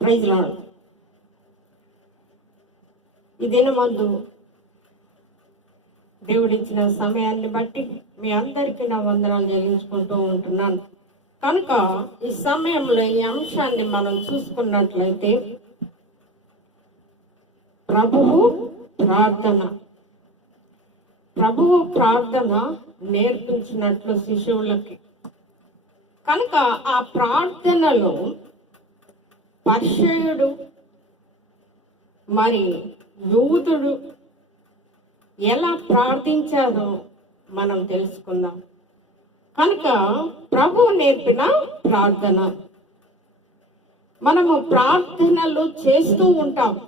ప్రైజ్లో ఈ దినమందు దేవుడిచ్చిన సమయాన్ని బట్టి మీ అందరికీ నా వందనాలు చెల్లించుకుంటూ ఉంటున్నాను. కనుక ఈ సమయంలో ఈ అంశాన్ని మనం చూసుకున్నట్లయితే ప్రభువు ప్రార్థన. ప్రభువు ప్రార్థన నేర్పించినట్లు శిశువులకి కనుక ఆ ప్రార్థనలో పరిచయుడు మరి యూదుడు ఎలా ప్రార్థించారో మనం తెలుసుకుందాం. కనుక ప్రభు నేర్పిన ప్రార్థన. మనము ప్రార్థనలు చేస్తూ ఉంటాం.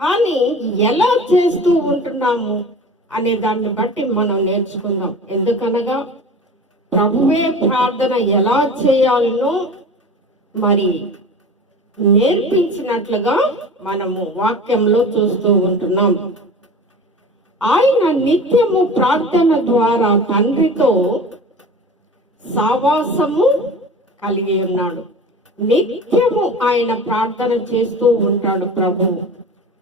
కానీ ఎలా చేస్తూ ఉంటున్నాము అనే దాన్ని బట్టి మనం నేర్చుకుందాం. ఎందుకనగా ప్రభువే ప్రార్థన ఎలా చేయాలనో మరి నేర్పించినట్లుగా మనము వాక్యంలో చూస్తూ ఉంటున్నాం. ఆయన నిత్యము ప్రార్థన ద్వారా తండ్రితో సావాసము కలిగి ఉన్నాడు. నిత్యము ఆయన ప్రార్థన చేస్తూ ఉంటాడు ప్రభువు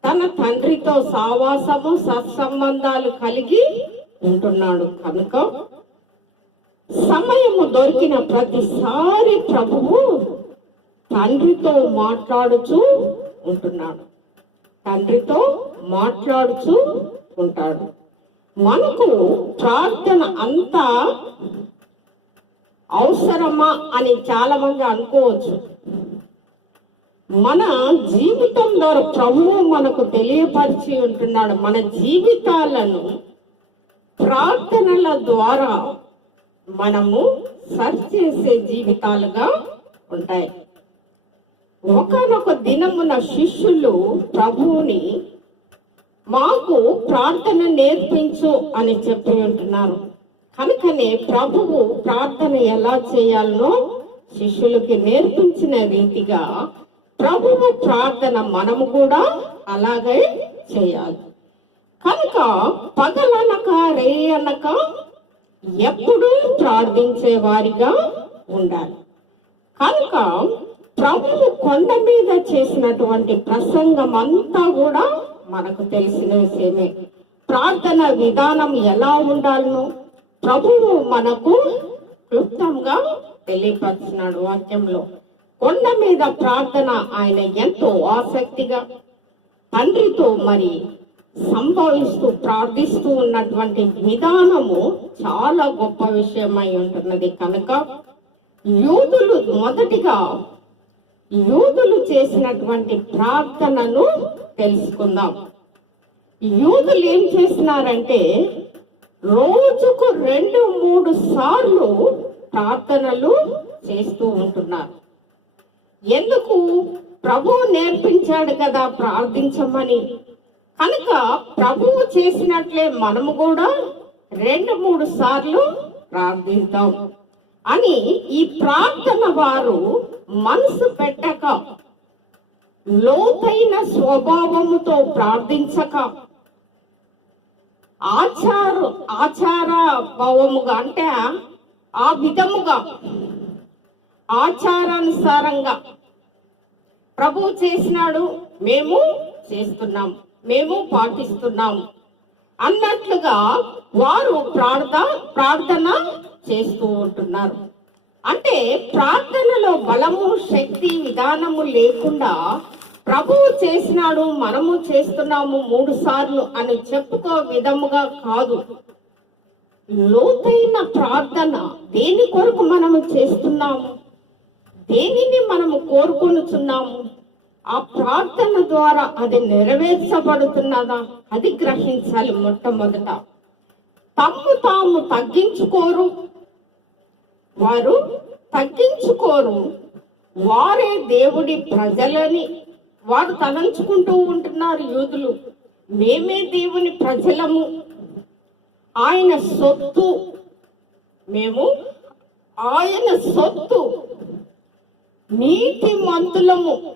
తన తండ్రితో సావాసము సత్సంబంధాలు కలిగి ఉంటున్నాడు కనుక సమయము దొరికిన ప్రతిసారి ప్రభువు తండ్రితో మాట్లాడుచూ ఉంటున్నాడు. తండ్రితో మాట్లాడుచూ ఉంటాడు. మనకు ప్రార్థన అంతా అవసరమా అని చాలా మంది అనుకోవచ్చు. మన జీవితం ద్వారా ప్రభువు మనకు తెలియపరిచి ఉంటున్నాడు. మన జీవితాలను ప్రార్థనల ద్వారా మనము సర్చ్ చేసే జీవితాలుగా ఉంటాయి. ఒకనొక దినమున శిష్యులు ప్రభువుని మాకు ప్రార్థన నేర్పించు అని చెప్పి ఉంటున్నారు. కనుకనే ప్రభువు ప్రార్థన ఎలా చేయాలనో శిష్యులకి నేర్పించిన రీతిగా ప్రభువు ప్రార్థన మనము కూడా అలాగే చేయాలి. కనుక పగలనక రే అనక ఎప్పుడూ ప్రార్థించే వారిగా ఉండాలి. కనుక ప్రభువు కొండ మీద చేసినటువంటి ప్రసంగం అంతా కూడా మనకు తెలిసిన విషయమే. ప్రార్థన విధానం ఎలా ఉండాలనో ప్రభువు మనకు క్లుప్తంగా తెలియపరిచినాడు వాక్యంలో. కొండ మీద ప్రార్థన ఆయన ఎంతో ఆసక్తిగా తండ్రితో మరి సంభవిస్తూ ప్రార్థిస్తూ ఉన్నటువంటి విధానము చాలా గొప్ప విషయమై ఉంటున్నది. కనుక యూదులు మొదటిగా యూదులు చేసినటువంటి ప్రార్థనను తెలుసుకుందాం. యూదులు ఏం చేసినారంటే రోజుకు రెండు మూడు సార్లు ప్రార్థనలు చేస్తూ ఉంటున్నారు. ఎందుకు? ప్రభువు నేర్పించాడు కదా ప్రార్థించమని. కనుక ప్రభువు చేసినట్లే మనము కూడా రెండు మూడు సార్లు ప్రార్థిద్దాం అని ఈ ప్రార్థన వారు మనసు పెట్టక లోతైన స్వభావముతో ప్రార్థించక ఆచార ఆచార భావముగా అంటే ఆ విధముగా ఆచారానుసారంగా ప్రభువు చేసినాడు మేము చేస్తున్నాం మేము పాటిస్తున్నాం అన్నట్లుగా వారు ప్రార్థ ప్రార్థన చేస్తూ ఉంటున్నారు. అంటే ప్రార్థనలో బలము శక్తి విధానము లేకుండా ప్రభువు చేసినాడు మనము చేస్తున్నాము మూడు సార్లు అని చెప్పుకో విధముగా కాదు. లోతైన ప్రార్థన దేని కొరకు మనము చేస్తున్నాము? దేనిని మనము కోరుకొనుచున్నాము? ఆ ప్రార్థన ద్వారా అది నెరవేర్చబడుతున్నదా? అది గ్రహించాలి మొట్టమొదట. తమ్ము తాము తగ్గించుకోరు వారు తగ్గించుకోరు. వారే దేవుడి ప్రజలని వారు తలంచుకుంటూ ఉంటున్నారు యూదులు. మేమే దేవుని ప్రజలము. ఆయన సొత్తు. మేము ఆయన సొత్తు. నీతి మంతులము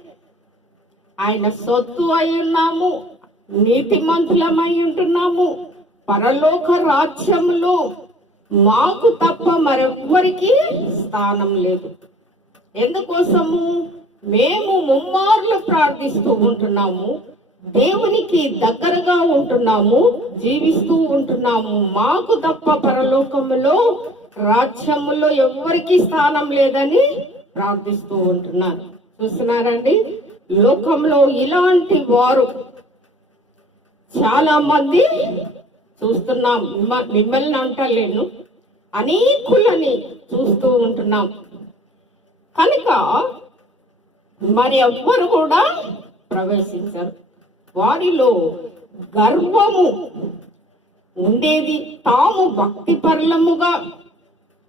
ఆయన సొత్తు అయి ఉన్నాము. నీతి మంతులమై ఉంటున్నాము. పరలోక రాజ్యములో మాకు తప్ప మరెవ్వరికి స్థానం లేదు. ఎందుకోసము? మేము ముమ్మార్లు ప్రార్థిస్తూ ఉంటున్నాము. దేవునికి దగ్గరగా ఉంటున్నాము జీవిస్తూ ఉంటున్నాము. మాకు తప్ప పరలోకములో రాజ్యములో ఎవరికి స్థానం లేదని ప్రార్థిస్తూ ఉంటున్నారు. చూస్తున్నారండి? లోకంలో ఇలాంటి వారు చాలా మంది చూస్తున్నాం మిమ్మల్ని అంటలేను. అనేకులని చూస్తూ ఉంటున్నాం. కనుక మరి ఎవ్వరు కూడా ప్రవేశించరు. వారిలో గర్వము ఉండేది తాము భక్తి పరులముగా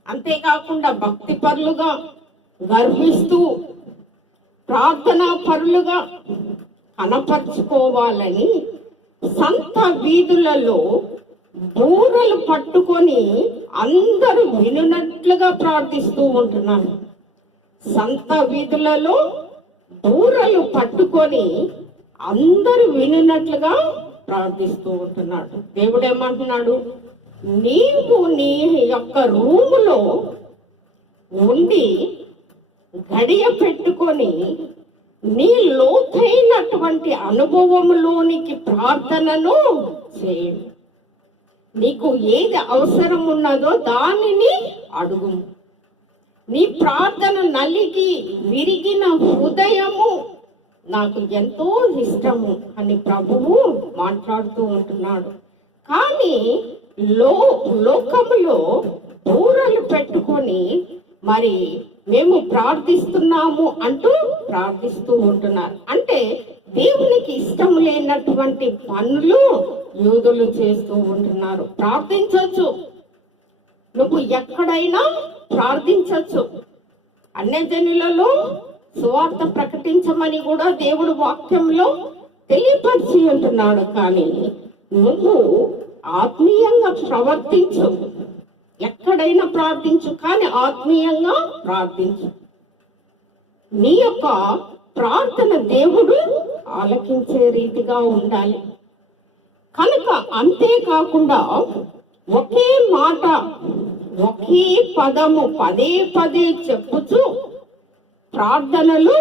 అంతేకాకుండా భక్తి పరులుగా గర్విస్తూ ప్రార్థనా పరులుగా కనపరుచుకోవాలని సంత వీధులలో బూరలు పట్టుకొని అందరూ వినున్నట్లుగా ప్రార్థిస్తూ ఉంటున్నాను సంత వీధులలో బూరలు పట్టుకొని అందరూ వినినట్లుగా ప్రార్థిస్తూ ఉంటున్నాడు. దేవుడు ఏమంటున్నాడు? నీవు నీ యొక్క రూములో ఉండి గడియ పెట్టుకొని నీ లోతైనటువంటి అనుభవంలోనికి ప్రార్థనను చేయండి నీకు ఏది అవసరం ఉన్నదో దానిని అడుగు నీ ప్రార్థన నలిగి విరిగిన హృదయము నాకు ఎంతో ఇష్టము అని ప్రభువు మాట్లాడుతూ ఉంటున్నాడు. కానీ లో లోకములో బూరలు పెట్టుకొని మరి మేము ప్రార్థిస్తున్నాము అంటూ ప్రార్థిస్తూ ఉంటున్నారు. అంటే దేవునికి ఇష్టం లేనటువంటి పనులు యూదులు చేస్తూ ఉంటున్నారు. ప్రార్థించవచ్చు నువ్వు ఎక్కడైనా ప్రార్థించవచ్చు అన్యజనులలో సువార్త ప్రకటించమని కూడా దేవుడు వాక్యంలో తెలియపరిచి ఉంటున్నాడు. కానీ నువ్వు ఆత్మీయంగా ప్రవర్తించు. ఎక్కడైనా ప్రార్థించు కానీ ఆత్మీయంగా ప్రార్థించు. నీ యొక్క ప్రార్థన దేవుడు ఆలకించే రీతిగా ఉండాలి. కనుక అంతేకాకుండా ఒకే మాట ఒకే పదము పదే పదే చెప్పుచూ ప్రార్థనలు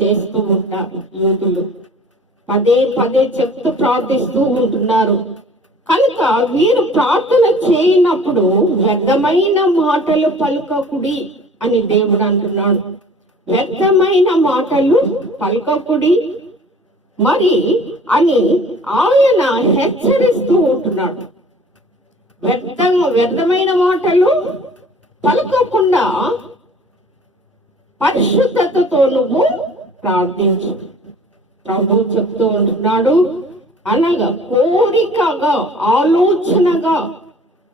చేస్తూ ఉంటారు యూదులు. పదే పదే చెప్తూ ప్రార్థిస్తూ ఉంటున్నారు. కనుక వీరు ప్రార్థన చేయనప్పుడు వ్యర్థమైన మాటలు పలుకకుడి అని దేవుడు అంటున్నాడు. వ్యర్థమైన మాటలు పలుకకుడి. మరి అని ఆయన హెచ్చరిస్తూ ఉంటున్నాడు. వ్యర్థం వ్యర్థమైన మాటలు పలుకోకుండా పరిశుద్ధతతో నువ్వు ప్రార్థించు. ప్రభు చెప్తూ ఉంటున్నాడు. అనగా కోరికగా ఆలోచనగా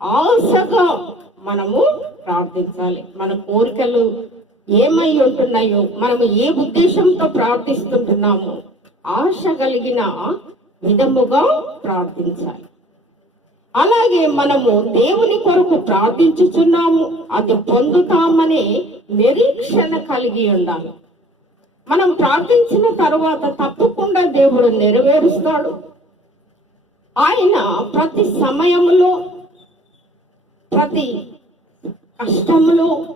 ఆశగా మనము ప్రార్థించాలి. మన కోరికలు ఏమై ఉంటున్నాయో మనము ఏ ఉద్దేశంతో ప్రార్థిస్తుంటున్నామో ఆశ కలిగిన విధముగా ప్రార్థించాలి. అలాగే మనము దేవుని కొరకు ప్రార్థించుచున్నాము అది పొందుతామనే నిరీక్షణ కలిగి ఉండాలి. మనం ప్రార్థించిన తర్వాత తప్పకుండా దేవుడు నెరవేరుస్తాడు. ఆయన ప్రతి సమయంలో ప్రతి కష్టంలో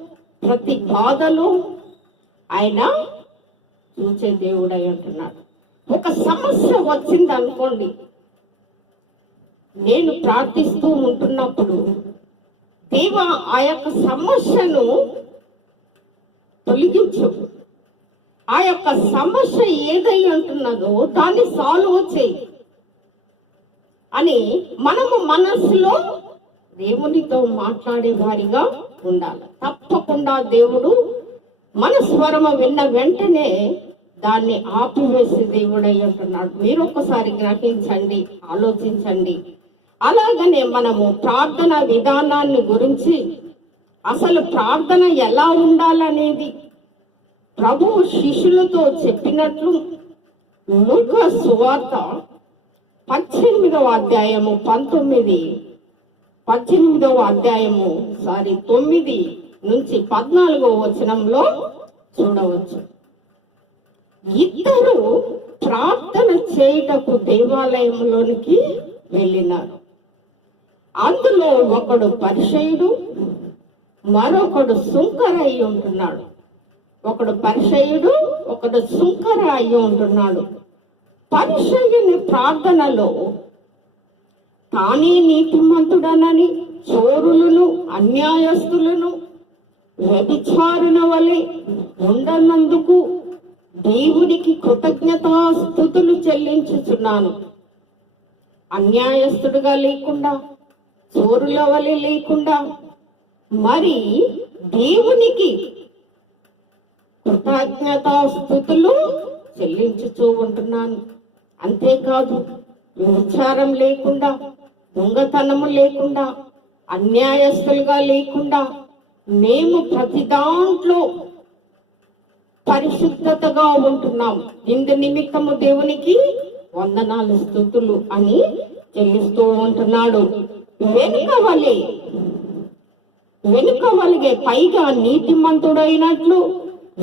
ప్రతి బాధలో ఆయన చూసే దేవుడై ఉంటున్నాడు. ఒక సమస్య వచ్చింది అనుకోండి నేను ప్రార్థిస్తూ ఉంటున్నప్పుడు దేవ ఆ యొక్క సమస్యను తొలగించు. ఆ యొక్క సమస్య ఏదై అంటున్నదో దాన్ని సాల్వ్ చేయి అని మనము మనస్సులో దేవునితో మాట్లాడే వారిగా ఉండాలి. తప్పకుండా దేవుడు మన స్వరము విన్న వెంటనే దాన్ని ఆపివేసే దేవుడై ఉంటున్నాడు మీరు ఒక్కసారి గ్రహించండి ఆలోచించండి. అలాగనే మనము ప్రార్థన విధానాన్ని గురించి అసలు ప్రార్థన ఎలా ఉండాలనేది ప్రభు శిష్యులతో చెప్పినట్లు ముఖ సువార్త పద్దెనిమిదవ అధ్యాయము పంతొమ్మిది పద్దెనిమిదవ అధ్యాయము సారీ తొమ్మిది నుంచి పద్నాలుగో వచనంలో చూడవచ్చు. ఇద్దరు ప్రార్థన చేయుటకు దేవాలయంలోనికి వెళ్ళినారు. అందులో ఒకడు పరిచయుడు మరొకడు సుంకరై ఉంటున్నాడు. ఒకడు పరిచయుడు ఒకడు సుంకర అయి ఉంటున్నాడు. పరిచయుని ప్రార్థనలో తానే నీతిమంతుడనని చోరులను అన్యాయస్తులను వ్యభిచారుల వలె ఉండనందుకు దేవుడికి కృతజ్ఞతాస్థుతులు చెల్లించుచున్నాను. అన్యాయస్తుడుగా లేకుండా చోరుల వలె లేకుండా మరి దేవునికి కృతజ్ఞతాస్థుతులు చెల్లించుతూ ఉంటున్నాను. అంతేకాదు విచారం లేకుండా దొంగతనము లేకుండా అన్యాయస్తులుగా లేకుండా మేము ప్రతి దాంట్లో పరిశుద్ధతగా ఉంటున్నాం. ఇందు నిమిత్తము దేవునికి వందనాలు స్థుతులు అని చెల్లిస్తూ ఉంటున్నాడు. వెనుక వలె వెనుక వలిగే పైగా నీతిమంతుడైనట్లు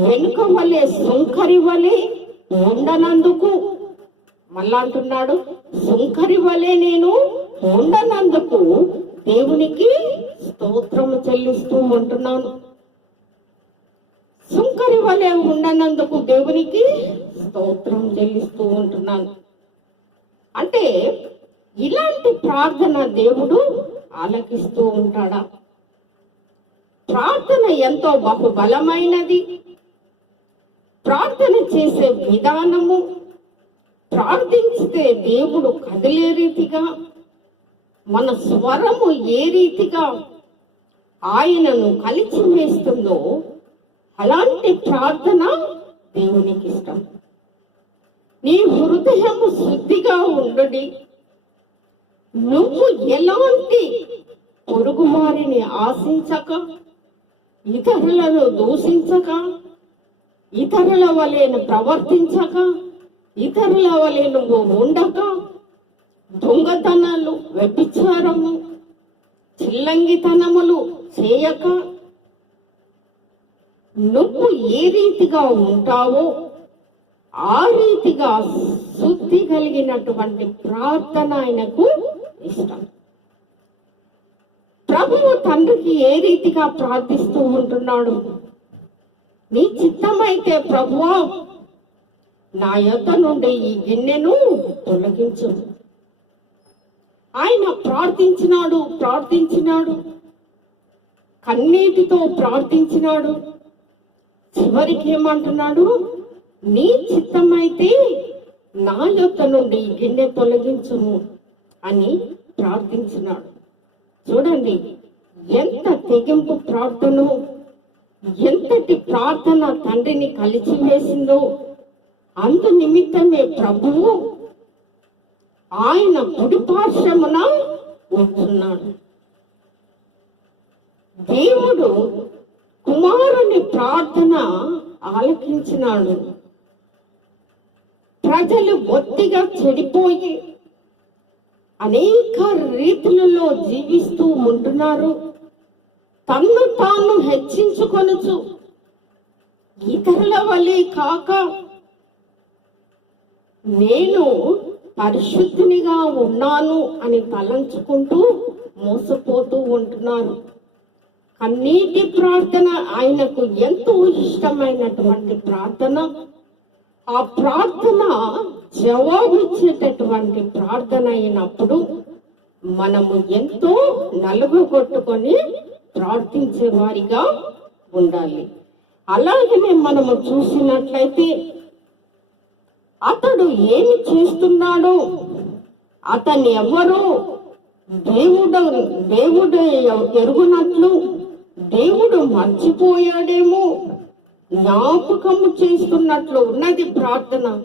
వెనుక వలె సుంకరి వలె ఉండనందుకు మళ్ళా అంటున్నాడు సుంకరి వలె నేను ఉండనందుకు దేవునికి స్తోత్రము చెల్లిస్తూ ఉంటున్నాను. సుంకరి వలె ఉండనందుకు దేవునికి స్తోత్రం చెల్లిస్తూ ఉంటున్నాను. అంటే ఇలాంటి ప్రార్థన దేవుడు ఆలకిస్తూ ఉంటాడా? ప్రార్థన ఎంతో బహుబలమైనది. ప్రార్థన చేసే విధానము ప్రార్థించితే దేవుడు కదిలే రీతిగా మన స్వరము ఏ రీతిగా ఆయనను కలిచివేస్తుందో అలాంటి ప్రార్థన దేవునికి ఇష్టం నీ హృదయము శుద్ధిగా ఉండడి. నువ్వు ఎలాంటి పొరుగు వారిని ఆశించక ఇతరులను దూషించక ఇతరుల వలెను ప్రవర్తించక ఇతరుల వలె నువ్వు ఉండక దొంగతనాలు వ్యభిచారము చిల్లంగితనములు చేయక నువ్వు ఏ రీతిగా ఉంటావో ఆ రీతిగా శుద్ధి కలిగినటువంటి ప్రార్థన ఆయనకు ఇష్టం. ప్రభువు తండ్రికి ఏ రీతిగా ప్రార్థిస్తూ ఉంటున్నాడు? నీ చిత్తమైతే ప్రభువా నా యొద్ద నుండి ఈ గిన్నెను తొలగించు. ఆయన ప్రార్థించినాడు ప్రార్థించినాడు. కన్నీటితో ప్రార్థించినాడు. చివరికి ఏమంటున్నాడు? నీ చిత్తమైతే నా యొక్క నుండి గిన్నె తొలగించుము అని ప్రార్థించినాడు చూడండి ఎంత తెగింపు ప్రార్థన ఎంతటి ప్రార్థన తండ్రిని కలిచివేసిందో అందు నిమిత్తమే ప్రభువు ఆయన గుడిపార్శ్వమున ఉంటున్నాడు దేవుడు ప్రార్థన ఆలకించినాడు. ప్రజలు ఒత్తిగా చెడిపోయి అనేక రీతులలో జీవిస్తూ ఉంటున్నారు. తన్ను తాను హెచ్చించుకొనచ్చు ఇతరుల వలె కాక నేను పరిశుద్ధినిగా ఉన్నాను అని తలంచుకుంటూ మోసపోతూ ఉంటున్నారు. అన్నిటి ప్రార్థన ఆయనకు ఎంతో ఇష్టమైనటువంటి ప్రార్థన. ఆ ప్రార్థన జవాబిచ్చేటటువంటి ప్రార్థన అయినప్పుడు మనము ఎంతో నలుగుగొట్టుకొని ప్రార్థించే వారిగా ఉండాలి. అలాగనే మనము చూసినట్లయితే అతడు ఏమి చేస్తున్నాడో అతను ఎవరో దేవుడు దేవుడు ఎరుగునట్లు దేవుడు మర్చిపోయాడేమో. జ్ఞాపకము చేస్తున్నట్లు ఉన్నది ప్రార్థన.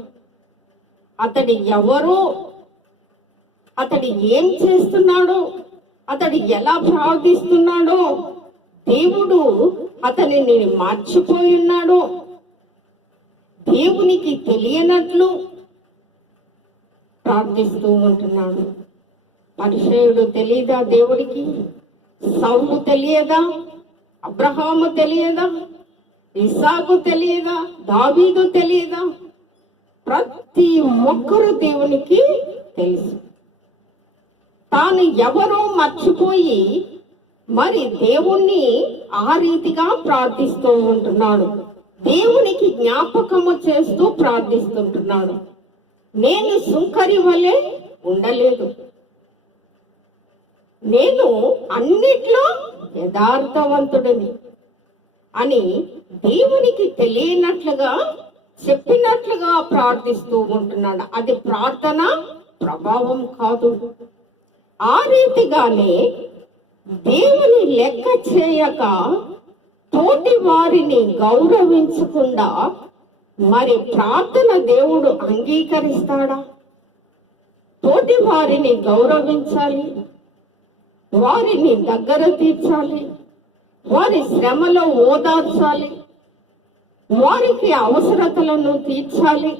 అతడి ఎవరో అతడు ఏం చేస్తున్నాడో అతడు ఎలా ప్రార్థిస్తున్నాడో దేవుడు అతనిని మర్చిపోయి ఉన్నాడో. దేవునికి తెలియనట్లు ప్రార్థిస్తూ ఉంటున్నాడు. పరిచయుడు తెలియదా దేవుడికి? సౌలు తెలియదా? అబ్రహాము తెలియదా? ఇసాకు తెలియదా? దావీదు తెలియదా? ప్రతి ఒక్కరు దేవునికి తెలుసు. తాను ఎవరో మర్చిపోయి మరి దేవుణ్ణి ఆ రీతిగా ప్రార్థిస్తూ ఉంటున్నాడు. దేవునికి జ్ఞాపకము చేస్తూ ప్రార్థిస్తుంటున్నాడు. నేను సుంకరి వలె ఉండలేదు. నేను అన్నిట్లో యథార్థవంతుడిని అని దేవునికి తెలియనట్లుగా చెప్పినట్లుగా ప్రార్థిస్తూ ఉంటున్నాడు. అది ప్రార్థన? ప్రభావం కాదు. ఆ రీతిగానే దేవుని లెక్క చేయక తోటి వారిని గౌరవించకుండా మరి ప్రార్థన దేవుడు అంగీకరిస్తాడా? తోటి వారిని గౌరవించాలి? వారిని దగ్గర తీర్చాలి. వారి శ్రమలో ఓదార్చాలి. వారికి అవసరతలను తీర్చాలి.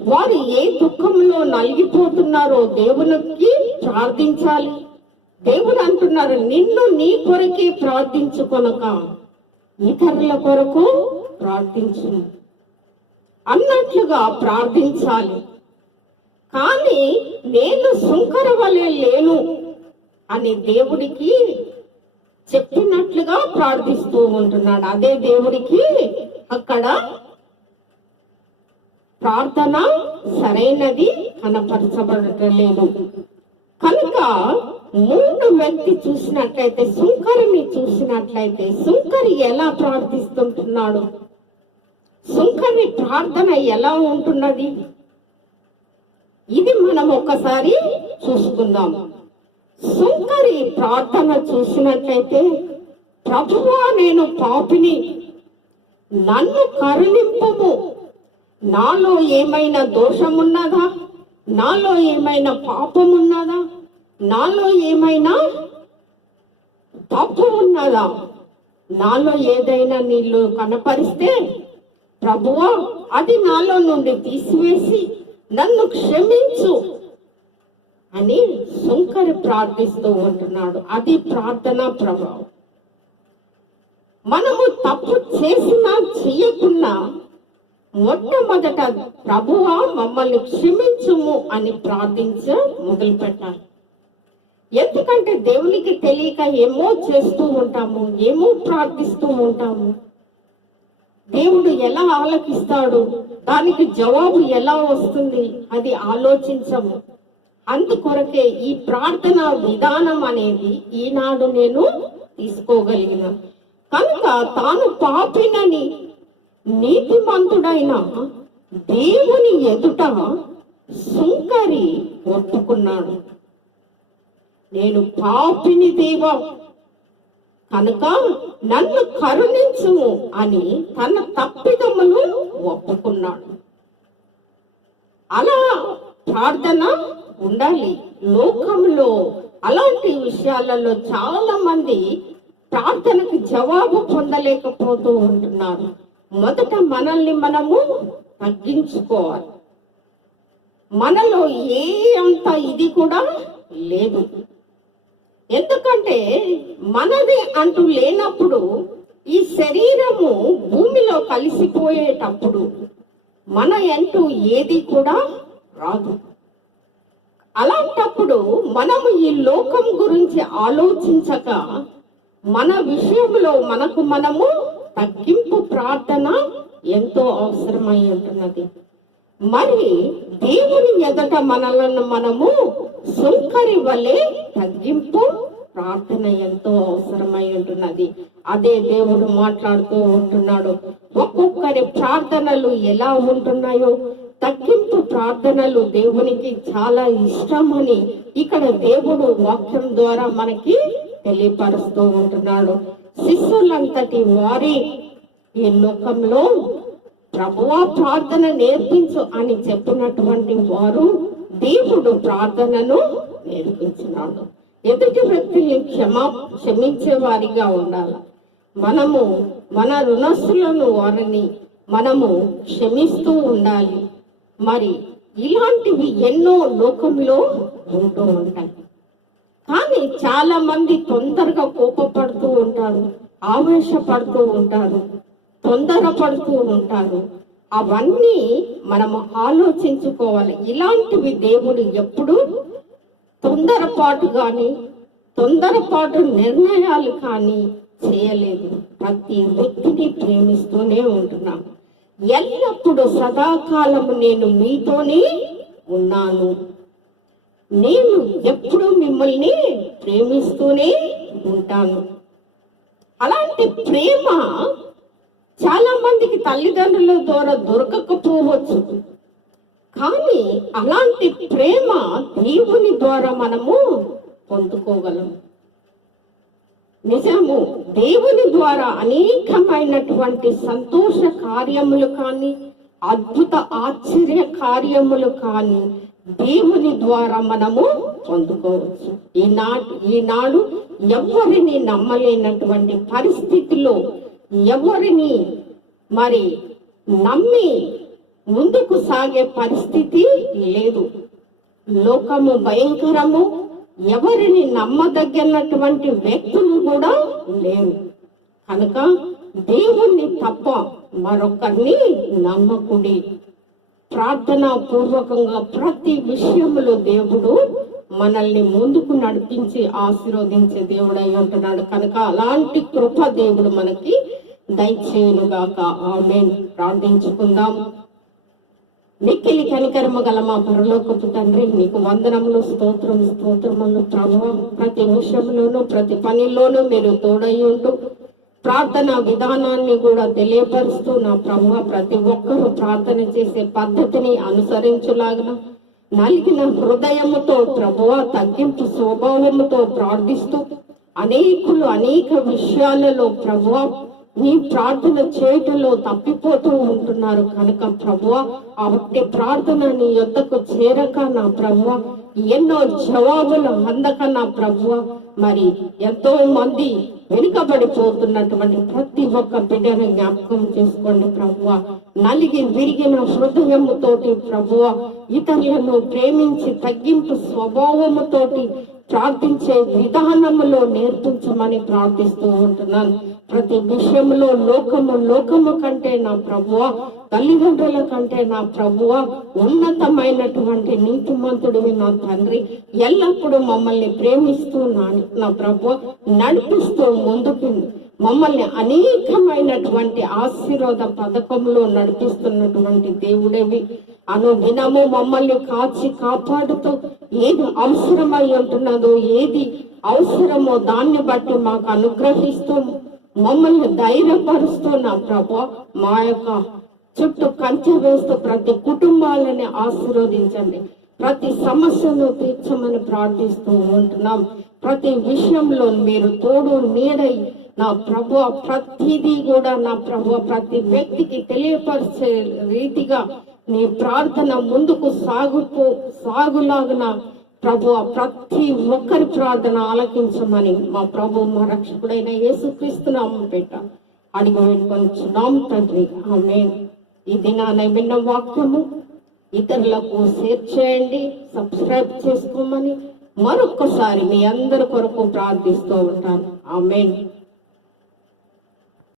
వారు ఏ దుఃఖంలో నలిగిపోతున్నారో దేవునికి ప్రార్థించాలి. దేవుడు అంటున్నారు నిన్ను నీ కొరకే ప్రార్థించుకొనక ఇతరుల కొరకు ప్రార్థించు అన్నట్లుగా ప్రార్థించాలి. కానీ నేను సుంకర వలె లేను. అని దేవుడికి చెప్పినట్లుగా ప్రార్థిస్తూ ఉంటున్నాడు. అదే దేవుడికి అక్కడ ప్రార్థన సరైనది కనపరచబడటలేదు. కనుక మూడు వ్యక్తి చూసినట్లయితే సుంకరిని చూసినట్లయితే సుంకరి ఎలా ప్రార్థిస్తుంటున్నాడు? సుంకరి ప్రార్థన ఎలా ఉంటున్నది? ఇది మనం ఒకసారి చూసుకుందాం. సుంకరి ప్రార్థన చూసినట్లయితే ప్రభువా నేను పాపిని నన్ను కరుణింపము. నాలో ఏమైనా దోషమున్నదా? నాలో ఏమైనా పాపమున్నదా? నాలో ఏమైనా తప్పు ఉన్నదా? నాలో ఏదైనా నీళ్ళు కనపరిస్తే ప్రభువా అది నాలో నుండి తీసివేసి నన్ను క్షమించు. అని శంకర్ ప్రార్థిస్తూ ఉంటున్నాడు. అది ప్రార్థన ప్రభావం. మనము తప్పు చేసినా చెయ్యకున్నా మొట్టమొదట ప్రభువా మమ్మల్ని క్షమించుము అని ప్రార్థించ మొదలు పెట్టాలి. ఎందుకంటే దేవునికి తెలియక ఏమో చేస్తూ ఉంటాము ఏమో ప్రార్థిస్తూ ఉంటాము. దేవుడు ఎలా ఆలకిస్తాడు దానికి జవాబు ఎలా వస్తుంది అది ఆలోచించము. అందుకొరకే ఈ ప్రార్థన విధానం అనేది ఈనాడు నేను తీసుకోగలిగిన. కనుక తాను పాపినని నీతిమంతుడైన దేవుని ఎదుట సుంకరి ఒప్పుకున్నాడు నేను పాపిని దేవా కనుక నన్ను కరుణించు అని తన తప్పిదమ్మను ఒప్పుకున్నాడు. అలా ప్రార్థన ఉండాలి. లోకంలో అలాంటి విషయాలలో చాలా మంది ప్రార్థనకు జవాబు పొందలేకపోతూ ఉంటున్నారు. మొదట మనల్ని మనము తగ్గించుకోవాలి. మనలో ఏ అంత ఇది కూడా లేదు. ఎందుకంటే మనది అంటూ లేనప్పుడు ఈ శరీరము భూమిలో కలిసిపోయేటప్పుడు మన అంటూ ఏది కూడా రాదు. అలాంటప్పుడు మనము ఈ లోకం గురించి ఆలోచించక మన విషయంలో మనకు మనము తగ్గింపు ప్రార్థన ఎంతో అవసరమై ఉంటున్నది. మరి దేవుని ఎదట మనలను మనము సుంకరి వలె తగ్గింపు ప్రార్థన ఎంతో అవసరమై ఉంటున్నది. అదే దేవుడు మాట్లాడుతూ ఉంటున్నాడు. ఒక్కొక్కరి ప్రార్థనలు ఎలా ఉంటున్నాయో తగ్గింపు ప్రార్థనలు దేవునికి చాలా ఇష్టమని ఇక్కడ దేవుడు వాక్యం ద్వారా మనకి తెలియపరుస్తూ ఉంటున్నాడు. శిష్యులంతటి వారి ఈ లోకంలో ప్రభువా ప్రార్థన నేర్పించు అని చెప్పినటువంటి వారు దేవుడు ప్రార్థనను నేర్పించినాడు. ఎదుటి వ్యక్తుల్ని క్షమా క్షమించే వారిగా ఉండాలి. మనము మన రుణస్సులను వారిని మనము క్షమిస్తూ ఉండాలి. మరి ఇలాంటివి ఎన్నో లోకంలో ఉంటూ ఉంటాయి. కానీ చాలా మంది తొందరగా కోపపడుతూ ఉంటారు ఆవేశపడుతూ ఉంటారు తొందరపడుతూ ఉంటారు. అవన్నీ మనము ఆలోచించుకోవాలి. ఇలాంటివి దేవుడు ఎప్పుడు తొందరపాటు కానీ తొందరపాటు నిర్ణయాలు కానీ చేయలేదు. ప్రతి వ్యక్తిని ప్రేమిస్తూనే ఉంటున్నాము ఎల్లప్పుడూ సదాకాలము నేను మీతోనే ఉన్నాను. నేను ఎప్పుడూ మిమ్మల్ని ప్రేమిస్తూనే ఉంటాను. అలాంటి ప్రేమ చాలా మందికి తల్లిదండ్రుల ద్వారా దొరకకపోవచ్చు. కానీ అలాంటి ప్రేమ దేవుని ద్వారా మనము పొందుకోగలం. నిజము దేవుని ద్వారా అనేకమైనటువంటి సంతోష కార్యములు కానీ అద్భుత ఆశ్చర్య కార్యములు కానీ దేవుని ద్వారా మనము పొందుకోవచ్చు. ఈనాడు ఈనాడు ఎవరిని నమ్మలేనటువంటి పరిస్థితిలో ఎవరిని మరి నమ్మి ముందుకు సాగే పరిస్థితి లేదు. లోకము భయంకరము ఎవరిని నమ్మదగినటువంటి వ్యక్తులు కూడా లేరు. కనుక దేవుణ్ణి తప్ప మరొకరిని నమ్మకుడి. ప్రార్థనా పూర్వకంగా ప్రతి విషయంలో దేవుడు మనల్ని ముందుకు నడిపించి ఆశీర్వదించే దేవుడు అయి ఉంటున్నాడు. కనుక అలాంటి కృప దేవుడు మనకి దయచేయునుగాక. ఆమె ప్రార్థించుకుందాం. మిక్కిలి కనికరము గల మా పరలోకపు తండ్రి నీకు వందనములు స్తోత్రం స్తోత్రములు ప్రభావం. ప్రతి విషయంలోనూ ప్రతి పనిలోనూ మీరు తోడై ఉంటూ ప్రార్థన విధానాన్ని కూడా తెలియపరుస్తూ నా ప్రభు ప్రతి ఒక్కరూ ప్రార్థన చేసే పద్ధతిని అనుసరించులాగా నలిగిన హృదయముతో ప్రభువ తగ్గింపు స్వభావముతో ప్రార్థిస్తూ అనేకులు అనేక విషయాలలో ప్రభువ నీ ప్రార్థన చేయటంలో తప్పిపోతూ ఉంటున్నారు కనుక ప్రభువ అట్టి ప్రార్థన నీ యొద్దకు చేరక నా ప్రభువ ఎన్నో జవాబులు అందక నా ప్రభువ మరి ఎంతో మంది వెనుకబడిపోతున్నటువంటి ప్రతి ఒక్క బిడ్డను జ్ఞాపకం చేసుకోండి ప్రభువ. నలిగి విరిగిన హృదయముతోటి ప్రభువ ఇతరులను ప్రేమించి తగ్గింపు స్వభావముతోటి ప్రార్థించే విధానములో నేర్పించమని ప్రార్థిస్తూ ఉంటున్నాను. ప్రతి విషయంలో లోకము లోకము కంటే నా ప్రభువ తల్లిదండ్రుల కంటే నా ప్రభువ ఉన్నతమైనటువంటి నీతిమంతుడివి నా తండ్రి. ఎల్లప్పుడూ మమ్మల్ని ప్రేమిస్తూ నా నా ప్రభువ నడిపిస్తూ ముందుకు మమ్మల్ని అనేకమైనటువంటి ఆశీర్వాద పథకంలో నడిపిస్తున్నటువంటి దేవుడేవి. అనుదినము మమ్మల్ని కాచి కాపాడుతూ ఏది అవసరమై ఉంటున్నదో ఏది అవసరమో దాన్ని బట్టి మాకు అనుగ్రహిస్తూ మమ్మల్ని ధైర్యపరుస్తూ నా మా యొక్క చుట్టూ కంచె వేస్తూ ప్రతి కుటుంబాలని ఆశీర్వదించండి. ప్రతి సమస్యను తీర్చమని ప్రార్థిస్తూ ఉంటున్నాం. ప్రతి విషయంలో మీరు తోడు నీడై నా ప్రభు ప్రతిదీ కూడా నా ప్రభు ప్రతి వ్యక్తికి తెలియపరిచే రీతిగా నీ ప్రార్థన ముందుకు సాగుపో సాగులాగున ప్రభు ప్రతి ఒక్కరి ప్రార్థన ఆలకించమని మా ప్రభు మా రక్షకుడైన యేసుక్రీస్తున్నాము పెట్ట అడిగి వేడుకొంచున్నాం తండ్రి. ఆమె ఈ దినాన విన్న వాక్యము ఇతరులకు షేర్ చేయండి సబ్స్క్రైబ్ చేసుకోమని మరొక్కసారి మీ అందరి కొరకు ప్రార్థిస్తూ ఉంటాను. ఆమెన్.